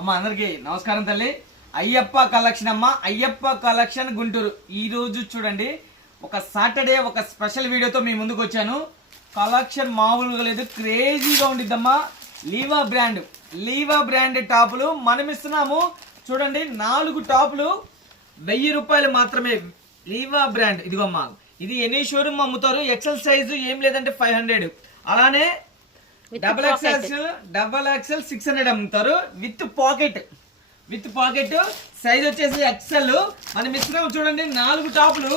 అమ్మ అందరికి నమస్కారం తల్లి. అయ్యప్ప కలెక్షన్ అమ్మ, అయ్యప్ప కలెక్షన్ గుంటూరు. ఈ రోజు చూడండి, ఒక సాటర్డే ఒక స్పెషల్ వీడియోతో మీ ముందుకు వచ్చాను. కలెక్షన్ మామూలుగా లేదు, క్రేజీగా ఉండిద్దమ్మా. లీవా బ్రాండ్ టాపులు మనం ఇస్తున్నాము. చూడండి, 4 టాపులు 1000 రూపాయలు మాత్రమే. లీవా బ్రాండ్ ఇదిగోమ్మా, ఇది ఎనీ షోరూమ్ అమ్ముతారు. ఎక్సెల్ సైజు ఏం లేదంటే 500. అలానే డబల్ ఎక్సెల్ 600 అమ్ముతారు విత్ పాకెట్ సైజ్ వచ్చేసి ఎక్సెల్. మనం ఇస్తున్నాం చూడండి, 4 టాపులు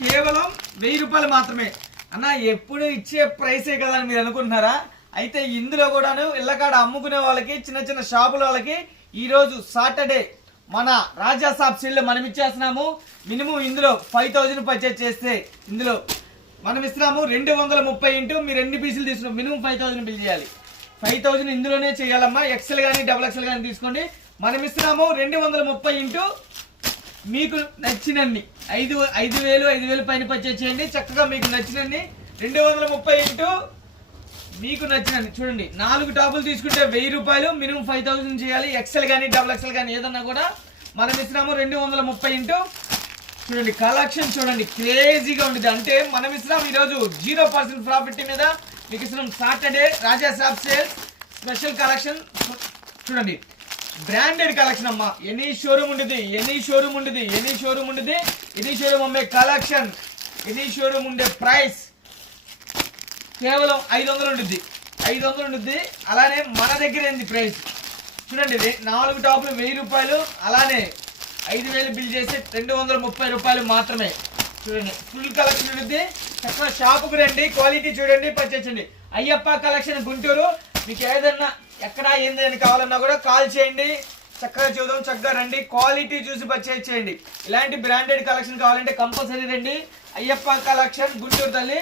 కేవలం 1000 రూపాయలు మాత్రమే. అన్న ఎప్పుడు ఇచ్చే ప్రైసే కదా అని మీరు అనుకుంటున్నారా? అయితే ఇందులో కూడాను ఇళ్ళకాడ అమ్ముకునే వాళ్ళకి, చిన్న చిన్న షాపుల వాళ్ళకి ఈ రోజు సాటర్డే మన రాజా షాప్ సేల్ మనం ఇచ్చేస్తున్నాము. మినిమం ఇందులో 5000 పర్చేజ్ చేస్తే ఇందులో మనం ఇస్తున్నాము 230 ఇంటూ మీరు ఎన్ని పీసులు తీసుకున్నాం మినిమం 5000 బిల్ చేయాలి. 5000 ఇందులోనే చేయాలమ్మా. ఎక్సెల్ కానీ డబుల్ ఎక్సెల్ కానీ తీసుకోండి. మనం ఇస్తున్నాము 230 ఇంటూ మీకు నచ్చినన్ని 5000 పైన పర్చేజ్ చేయండి. చక్కగా మీకు నచ్చినన్ని 230 ఇంటూ మీకు నచ్చినన్ని. చూడండి, 4 టాపులు తీసుకుంటే 1000 రూపాయలు, మినిమం 5000 చేయాలి. ఎక్సెల్ కానీ డబుల్ ఎక్సెల్ కానీ ఏదన్నా కూడా మనం ఇస్తున్నాము 230 ఇంటూ. చూడండి కలెక్షన్ చూడండి, క్రేజీగా ఉంటుంది. అంటే మనం ఇస్తున్నాం ఈరోజు 0% ప్రాఫిట్ మీద మీకు ఇస్తున్నాం. సాటర్డే రాజా షాప్ సేల్ స్పెషల్ కలెక్షన్. చూడండి, బ్రాండెడ్ కలెక్షన్ అమ్మా. ఎనీ షోరూమ్ ఉంటుంది, ఎనీ షోరూమ్ అమ్మే కలెక్షన్, ఎనీ షోరూమ్ ఉండే ప్రైస్ కేవలం 500 ఉంటుంది. అలానే మన దగ్గర ఏంది ప్రైస్ చూడండి, 4 టాపులు 1000 రూపాయలు, అలానే 5000 బిల్ చేసి 230 రూపాయలు మాత్రమే. చూడండి, ఫుల్ కలెక్షన్ ఉంటుంది. చక్కగా షాపుకు రండి, క్వాలిటీ చూడండి, పర్చేజ్ చేయండి. అయ్యప్ప కలెక్షన్ గుంటూరు. మీకు ఏదన్నా ఎక్కడ ఏందని కావాలన్నా కూడా కాల్ చేయండి. చక్కగా చూద్దాం, చక్కగా రండి, క్వాలిటీ చూసి పర్చేజ్ చేయండి. ఇలాంటి బ్రాండెడ్ కలెక్షన్ కావాలంటే కంపల్సరీ రండి. అయ్యప్ప కలెక్షన్ గుంటూరు తల్లి.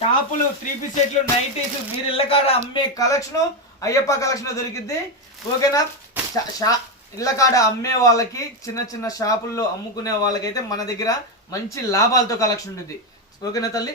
టాపులు 3 పీస్ సెట్లు, నైటీస్ మీరు ఇళ్ళకాడ అమ్మే కలెక్షన్ అయ్యప్ప కలెక్షన్ దొరికింది. ఓకేనా? ఇళ్ళకాడ అమ్మే వాళ్ళకి, చిన్న చిన్న షాపుల్లో అమ్ముకునే వాళ్ళకైతే మన దగ్గర మంచి లాభాలతో కలెక్షన్ ఉంటుంది. ఓకేనా తల్లి?